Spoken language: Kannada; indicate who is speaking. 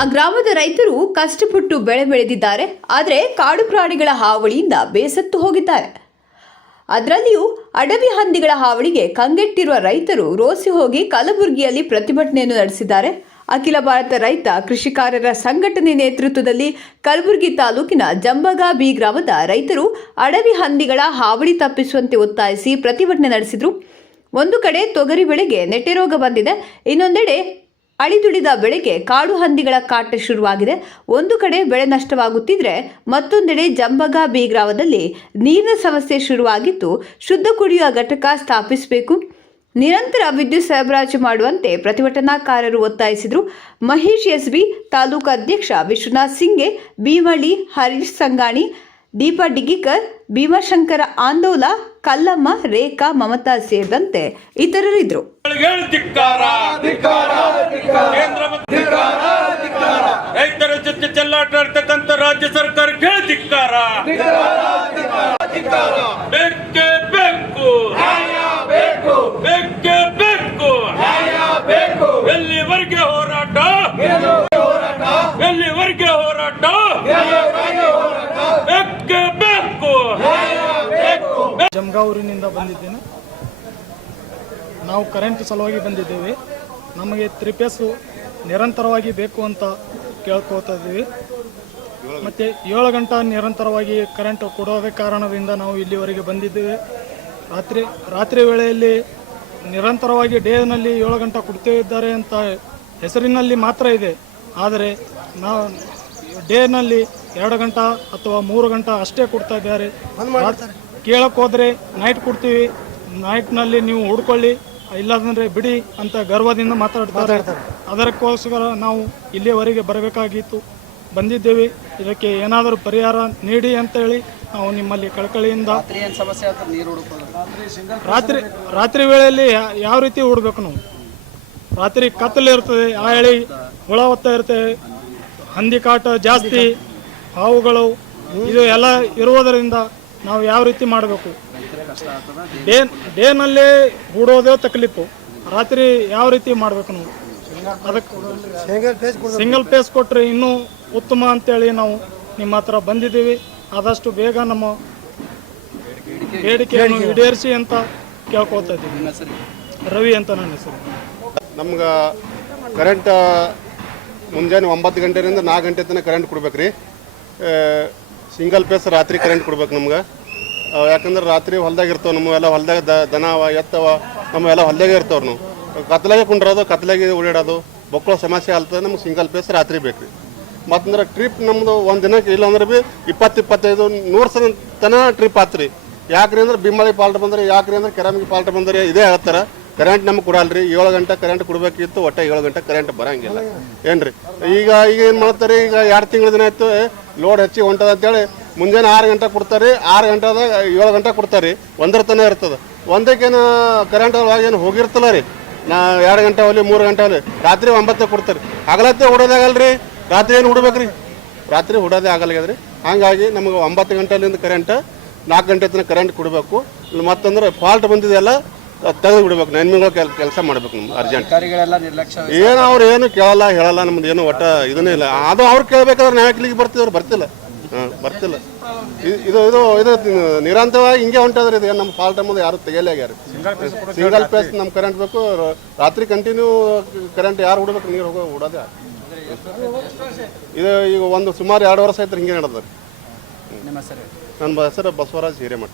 Speaker 1: ಆ ಗ್ರಾಮದ ರೈತರು ಕಷ್ಟಪಟ್ಟು ಬೆಳೆ ಬೆಳೆದಿದ್ದಾರೆ, ಆದರೆ ಕಾಡು ಪ್ರಾಣಿಗಳ ಹಾವಳಿಯಿಂದ ಬೇಸತ್ತು ಹೋಗಿದ್ದಾರೆ. ಅದರಲ್ಲಿಯೂ ಅಡವಿ ಹಂದಿಗಳ ಹಾವಳಿಗೆ ಕಂಗೆಟ್ಟಿರುವ ರೈತರು ರೋಸಿ ಹೋಗಿ ಕಲಬುರಗಿಯಲ್ಲಿ ಪ್ರತಿಭಟನೆಯನ್ನು ನಡೆಸಿದ್ದಾರೆ. ಅಖಿಲ ಭಾರತ ರೈತ ಕೃಷಿಕಾರರ ಸಂಘಟನೆ ನೇತೃತ್ವದಲ್ಲಿ ಕಲಬುರಗಿ ತಾಲೂಕಿನ ಜಂಬಗ ಬಿ ಗ್ರಾಮದ ರೈತರು ಅಡವಿ ಹಂದಿಗಳ ಹಾವಳಿ ತಪ್ಪಿಸುವಂತೆ ಒತ್ತಾಯಿಸಿ ಪ್ರತಿಭಟನೆ ನಡೆಸಿದರು. ಒಂದು ಕಡೆ ತೊಗರಿ ಬೆಳೆಗೆ ನೆಟ್ಟೆರೋಗ ಬಂದಿದೆ, ಇನ್ನೊಂದೆಡೆ ಅಳಿದುಳಿದ ಬೆಳೆಗೆ ಕಾಡು ಹಂದಿಗಳ ಕಾಟ ಶುರುವಾಗಿದೆ. ಒಂದು ಕಡೆ ಬೆಳೆ ನಷ್ಟವಾಗುತ್ತಿದ್ರೆ ಮತ್ತೊಂದೆಡೆ ಜಂಬಗ ಬಿ ಗ್ರಾಮದಲ್ಲಿ ನೀರಿನ ಸಮಸ್ಯೆ ಶುರುವಾಗಿದ್ದು ಶುದ್ಧ ಕುಡಿಯುವ ಘಟಕ ಸ್ಥಾಪಿಸಬೇಕು. ನಿರಂತರ ವಿದ್ಯುತ್ ಸರಬರಾಜು ಮಾಡುವಂತೆ ಪ್ರತಿಭಟನಾಕಾರರು ಒತ್ತಾಯಿಸಿದರು. ಮಹೇಶ್ ಎಸ್ಬಿ ತಾಲೂಕು ಅಧ್ಯಕ್ಷ ವಿಶ್ವನಾಥ್ ಸಿಂಗೆ ಭೀಮಳ್ಳಿ ಹರೀಶ್ ಸಂಗಾಣಿ ದೀಪಾ ಡಿಗಿಕರ್ ಭೀಮಾಶಂಕರ ಆಂದೋಲ, ಕಲ್ಲಮ್ಮ, ರೇಖಾ, ಮಮತಾ ಸೇರಿದಂತೆ ಇತರರಿದ್ದರು
Speaker 2: ಹೇಳಿ ಧಿಕ್ಕಾರ ಕೇಂದ್ರ ಮಂತ್ರಿ ರೈತರ ಜೊತೆ ಚೆಲ್ಲಾಟ ಆಡ್ತಕ್ಕಂಥ ರಾಜ್ಯ ಸರ್ಕಾರಕ್ಕೆ ಹೇಳಿ ಧಿಕ್ಕಾರ ಬೇಕೇ ಬೇಕು ಬೇಕೇ ಬೇಕು ಎಲ್ಲಿವರೆಗೆ ಹೋರಾಟ ಎಲ್ಲಿವರೆಗೆ ಹೋರಾಟ ಬೇಕೇ ಬೇಕು
Speaker 3: ಜಮಗಾವೂರಿನಿಂದ ಬಂದಿದ್ದೇನೆ. ನಾವು ಕರೆಂಟ್ ಸಲುವಾಗಿ ಬಂದಿದ್ದೇವೆ. ನಮಗೆ ತ್ರಿಪೇಸು ನಿರಂತರವಾಗಿ ಬೇಕು ಅಂತ ಕೇಳ್ಕೊತಾ ಇದ್ದೀವಿ. ಮತ್ತು ಏಳು ಗಂಟೆ ನಿರಂತರವಾಗಿ ಕರೆಂಟ್ ಕೊಡೋದ ಕಾರಣದಿಂದ ನಾವು ಇಲ್ಲಿವರೆಗೆ ಬಂದಿದ್ದೇವೆ. ರಾತ್ರಿ ರಾತ್ರಿ ವೇಳೆಯಲ್ಲಿ ನಿರಂತರವಾಗಿ ಡೇನಲ್ಲಿ ಏಳು ಗಂಟೆ ಕೊಡ್ತಿದ್ದಾರೆ ಅಂತ ಹೆಸರಿನಲ್ಲಿ ಮಾತ್ರ ಇದೆ. ಆದರೆ ನಾವು ಡೇನಲ್ಲಿ ಎರಡು ಗಂಟೆ ಅಥವಾ ಮೂರು ಗಂಟೆ ಅಷ್ಟೇ ಕೊಡ್ತಾ ಇದ್ದಾರೆ. ಕೇಳಕ್ ಹೋದ್ರೆ ನೈಟ್ ಕೊಡ್ತೀವಿ. ನೈಟ್ನಲ್ಲಿ ನೀವು ಹುಡ್ಕೊಳ್ಳಿ. ಇಲ್ಲದಂದ್ರೆ ಬಿಡಿ ಅಂತ ಗರ್ವದಿಂದ ಮಾತಾಡ್ತಾರೆ. ಅದಕ್ಕೋಸ್ಕರ ನಾವು ಇಲ್ಲಿಯವರೆಗೆ ಬರಬೇಕಾಗಿತ್ತು. ಬಂದಿದ್ದೇವೆ. ಇದಕ್ಕೆ ಏನಾದರೂ ಪರಿಹಾರ ನೀಡಿ ಅಂತ ಹೇಳಿ ನಾವು ನಿಮ್ಮಲ್ಲಿ ಕಳಕಳಿಯಿಂದ
Speaker 4: ಏನ್ ಸಮಸ್ಯೆ ಆಯ್ತು ನೀರು ಹುಡುಕೋದು
Speaker 3: ರಾತ್ರಿ ರಾತ್ರಿ ವೇಳೆಯಲ್ಲಿ ಯಾ- ಯಾವ ರೀತಿ ಹುಡ್ಬೇಕು ನಾವು? ರಾತ್ರಿ ಕತ್ತಲು ಇರ್ತದೆ ಆ ಹೇಳಿ ಹುಳ ಹೊತ್ತಾ ಇರ್ತದೆ ಹಂದಿ ಕಾಟ ಜಾಸ್ತಿ ಹಾವುಗಳು ಇದು ಎಲ್ಲ ಇರುವುದರಿಂದ ನಾವು ಯಾವ ರೀತಿ ಮಾಡಬೇಕು? ಡೇ ಡೇನಲ್ಲಿ ಹೂಡೋದೇ ತಕ್ಲಿಪ್ಪು. ರಾತ್ರಿ ಯಾವ ರೀತಿ ಮಾಡಬೇಕು ನಾವು? ಅದಕ್ಕೆ ಸಿಂಗಲ್ ಪೇಸ್ ಕೊಟ್ಟರೆ ಇನ್ನೂ ಉತ್ತಮ ಅಂತೇಳಿ ನಾವು ನಿಮ್ಮ ಹತ್ರ ಬಂದಿದ್ದೀವಿ. ಆದಷ್ಟು ಬೇಗ ನಮ್ಮ ಬೇಡಿಕೆಯನ್ನು ಈಡೇರಿಸಿ ಅಂತ ಕೇಳ್ಕೊಳ್ತಾ ಇದ್ದೀವಿ ರವಿ ಅಂತ ನನ್ನ ಹೆಸರು.
Speaker 5: ನಮ್ಗೆ ಕರೆಂಟ್ ಮುಂಜಾನೆ ಒಂಬತ್ತು ಗಂಟೆಯಿಂದ ನಾಲ್ಕು ಗಂಟೆ ತನಕ ಕರೆಂಟ್ ಕೊಡ್ಬೇಕು ರೀ ಸಿಂಗಲ್ ಪೇಸ್ ರಾತ್ರಿ ಕರೆಂಟ್ ಕೊಡ್ಬೇಕು ನಮ್ಗೆ. ಯಾಕಂದ್ರೆ ರಾತ್ರಿ ಹೊಲ್ದಾಗ ಇರ್ತಾವೆ ನಮ್ಮ ಎಲ್ಲ ಹೊಲ್ದಾಗ ದ ಅವ ಎತ್ತವ ನಮ್ಮ ಎಲ್ಲ ಹೊಲ್ದಾಗೆ ಇರ್ತಾವೆ ನಾವು. ಕತ್ಲಾಗೆ ಕುಂಡ್ರೋದು, ಕತ್ಲಾಗೆ ಓಡಾಡೋದು ಬಕ್ಕಳ ಸಮಸ್ಯೆ ಆಗ್ತದೆ, ನಮ್ಗೆ ಸಿಂಗಲ್ ಪೇಸ್ ರಾತ್ರಿ ಬೇಕು ರೀ ಮತ್ತಂದ್ರೆ ಟ್ರಿಪ್ ನಮ್ಮದು ಒಂದು ದಿನಕ್ಕೆ ಇಲ್ಲಾಂದ್ರೆ ಭೀ ಇಪ್ಪತ್ತು, ಇಪ್ಪತ್ತೈದು, ನೂರು ಸಲ ತನ ಟ್ರಿಪ್ ಆತ್ರಿ. ಯಾಕ್ರಿ ಅಂದ್ರೆ ಬಿಮ್ಮಳಿ ಪಾಲ್ಟ್ ಬಂದ್ರೆ, ಯಾಕ್ರಿ ಅಂದ್ರೆ ಕೆರಾಮಿಗೆ ಪಾಲ್ಟ್ ಬಂದ್ರೆ ಇದೇ ಹೇಳ್ತಾರೆ ಕರೆಂಟ್ ನಮ್ಗೆ ಕೊಡಲ್ರಿ. ಏಳು ಗಂಟೆ ಕರೆಂಟ್ ಕೊಡಬೇಕಿತ್ತು, ಒಟ್ಟೆ ಏಳು ಗಂಟೆ ಕರೆಂಟ್ ಬರಂಗಿಲ್ಲ. ಏನ್ರಿ? ಈಗ ಈಗ ಏನು ಮಾಡ್ತಾರೆ? ಈಗ ಎರಡು ತಿಂಗಳ ದಿನ ಆಯ್ತು ಲೋಡ್ ಹೆಚ್ಚಿಗೆ ಹೊಂಟದ ಅಂತೇಳಿ ಮುಂಜಾನೆ ಆರು ಗಂಟೆ ಕೊಡ್ತಾರೆ. ಆರು ಗಂಟೆದಾಗ ಏಳು ಗಂಟೆ ಕೊಡ್ತಾರೆ. ಒಂದರ ತನೇ ಇರ್ತದೆ. ಒಂದಕ್ಕೇನು ಕರೆಂಟ್ ಏನು ಹೋಗಿರ್ತಲ್ಲ ರೀ? ನಾ ಎರಡು ಗಂಟೆ ಹೋಗಲಿ, ಮೂರು ಗಂಟೆ ಹೋಗಲಿ. ರಾತ್ರಿ ಒಂಬತ್ತು ಕೊಡ್ತಾರೆ. ಹಗಲತ್ತೆ ರೀ. ರಾತ್ರಿ ಏನು ಹುಡ್ಬೇಕ್ರಿ ರಾತ್ರಿ ಹುಡೋದೇ ಆಗಲ್ಲಾಗ್ಯದ್ರಿ ಹಾಗಾಗಿ ನಮಗೆ ಒಂಬತ್ತು ಗಂಟೆಲಿಂದ ಕರೆಂಟ್ ನಾಲ್ಕು ಗಂಟೆ ತನಕ ಕರೆಂಟ್ ಕೊಡಬೇಕು. ಮತ್ತಂದ್ರೆ ಫಾಲ್ಟ್ ಬಂದಿದೆಲ್ಲ ತೆಗೆದು ಬಿಡ್ಬೇಕು ನೆನ್ಮಿಗಳು ಕೆಲಸ ಮಾಡ್ಬೇಕು ನಮ್ಗೆ ಅರ್ಜೆಂಟ್
Speaker 4: ಅಧಿಕಾರಿಗಳೆಲ್ಲ ನಿರ್ಲಕ್ಷ್ಯ
Speaker 5: ಏನು ಅವ್ರು ಏನು ಕೇಳಲ್ಲ ಹೇಳಲ್ಲ ನಮ್ದು ಏನು ಒಟ್ಟ ಇದನ್ನೇ ಇಲ್ಲ. ಅದು ಅವ್ರು ಕೇಳ್ಬೇಕಾದ್ರೆ ನಾವು ಇಲ್ಲಿಗೆ ಬರ್ತಿದ್ರು ಬರ್ತಿಲ್ಲ. ಹಾಂ ಬರ್ತಿಲ್ಲ. ಇ- ಇದು ಇದು ಇದು ನಿರಂತರವಾಗಿ ಹಿಂಗೆ ಹೊಂಟದ್ರಿ ಇದು ನಮ್ಮ ಫಾಲ್ಟ್ ಅದು ಯಾರು ತೆಗೆಯಲೇ ಆಗ್ಯಾರ ಸಿಂಗಲ್ ಪ್ಲೇಸ್ ನಮ್ಮ ಕರೆಂಟ್ ಬೇಕು ರ- ರಾತ್ರಿ ಕಂಟಿನ್ಯೂ ಕರೆಂಟ್ ಯಾರು ಹುಡ್ಬೇಕು ನೀರು ಹೋಗೋ ಹುಡೋದೇ ಇದು ಈಗ ಒಂದು ಸುಮಾರು ಎರಡು ವರ್ಷ ಆಯ್ತು ಹಿಂಗೆ ನಡೆದ್ರಿ
Speaker 4: ನಿಮ್ಮ ಹೆಸರು?
Speaker 5: ನನ್ನ ಹೆಸರು ಬಸವರಾಜ್ ಹಿರೇಮಠ.